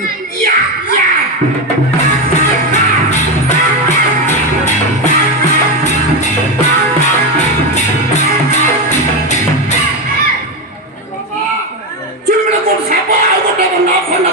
या या चुलबड़ा कोट सापा आवटा ना फना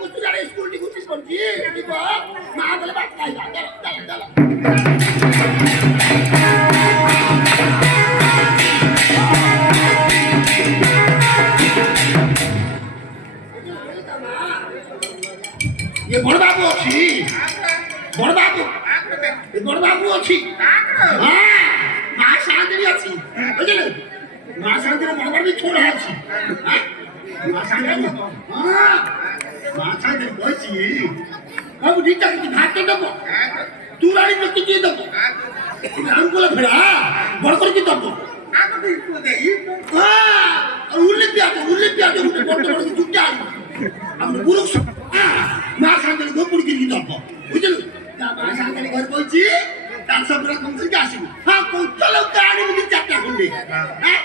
কুচুরারে স্কুলটি কুচিস করছি কি গো মা বলে বাত খাই যা চল ये बड़ बाबू अच्छी बड़ बाबू अच्छी हाँ माँ शांति अच्छी बुझले माँ शांति बड़ बड़ भी थोड़ा अच्छी माँ शांति हाँ माँ शांति अच्छी अब रीता की भात के दबो तू रानी में कितनी दबो हमको लग रहा बड़ कर की दबो हाँ उल्ले पे आते उन्हें बड़ की चुट्टा हम बुरुक মা শান্তির গোপুর গিরি দব বুঝলি তা মা শান্তির ঘর বলছি তার সব রকম থেকে আসিনি হ্যাঁ কোথাও গাড়ি মিলি চারটা খুলবে হ্যাঁ